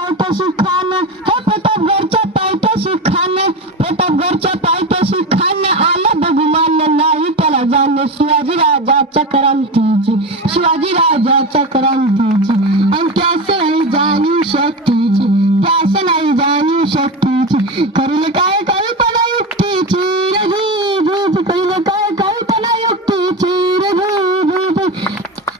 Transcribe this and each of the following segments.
पायथ्याशी खान, हे प्रतापगडच्या पायथ्याशी खान, प्रतापगडच्या पायथ्याशी खान, आलं बहुमान नाही त्याला जाण शिवाजी राजाच्या क्रांतीची, शिवाजी राजाच्या क्रांतीची. आणि त्यास नाही जाणीव शक्तीची, त्यास नाही जाणीव शक्तीची. करील काय कल्पना युक्तीची रे झुझ, करील काय कल्पना युक्तीची रे झुझ.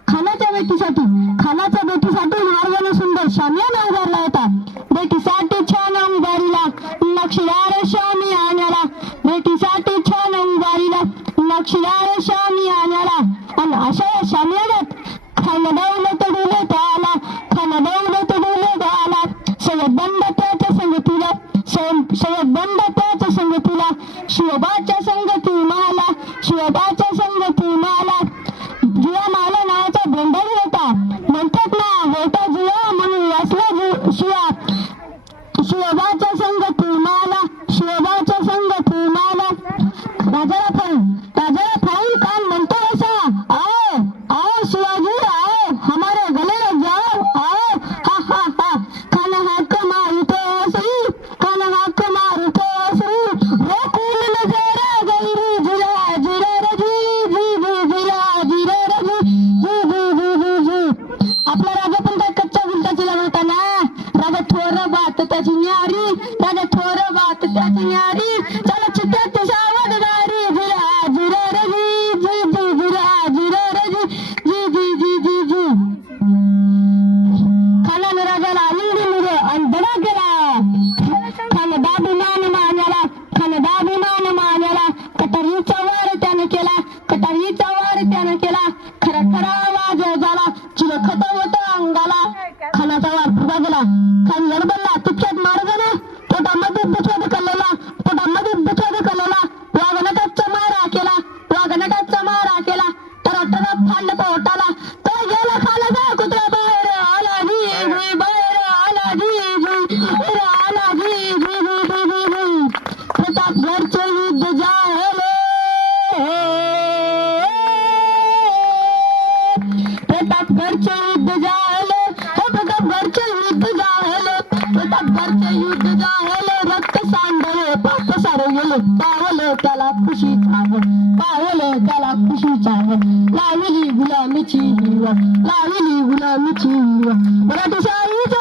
खानाच्या बेटीसाठी, खानाच्या बेटीसाठी मार्गाने सुंदर शामियाना उभारला होता. बेटीसाठी छान उभारीला नक्षीदार शामियानाला, बेटीसाठी छान उभारीला नक्षीदार शामियानाला. आणि अशा या शामियानात खान दौलत डोलत आला, खान दौलत डोलत आला. सय्यद बंड त्याच्या संगतीला, सय्यद बंड त्याच्या संगतीला, शिवबाच्या संगती माला, शिवबाच्या संगती माला. जुया माला नावाचा बोंडल होता, म्हणतात ना होता जुया म्हणून वाचला शिवा. शिवबाच्या संगती माला, शिवबाच्या संगती माला. राजाला फाऊन कान म्हणतो असा, आओ आओ शिवाजी आओ, हमारे गले लग जाओ आओ, हा हा हा. खान हाक मारतो असरी, खान हाक मारतो असरी, रोकून नजर गैरी जिरा जिरा रजी जी जी जिरा जिरा रजी जी जी जी जी जी. आपला राजा पण काय कच्चा गुलटा चिला नव्हता ना. राजा थोर बात त्याची न्यारी, राजा थोर बात त्याची न्यारी. चला चित्त्यात सावधदारी जिरा जिरा रजी जी जी जिरा जिरा रजी जी जी जी जी जी. खानाने राजाला आनंदी मुळे आणि दडा केला. खान दाभिमान मानाला, खान दाभिमान मानाला. कटारीचा वार त्याने केला, कटारीचा वार त्याने केला. खरा खरा आवाज झाला, चिलखत होत अंगाला. खानाचा वार फुगा गेला. खान लढबडला तितक्यात मार्गाने पोटामध्ये दुखाद कलला, पोटामध्ये दुखाद कलला. वाघनटाचा मारा केला, वाघनटाचा मारा केला. टरा फांड पोटाला. तर गेला खानाचा कुत्रा बाहेर आला जी, बाहेर आला जी, आला जी. प्रतापगडचे युद्ध जाहले, प्रतापगडचे युद्ध जाहले, हे प्रतापगडचे युद्ध जाहले, प्रतापगडचे युद्ध जाहले. रक्त सांडले पाप सारे गेले, पावलं त्याला खुशीचा वर, पावलं त्याला खुशीचा वर. लावली गुलामीची वर, लावली गुलामीची वर. मराठी शाहीचा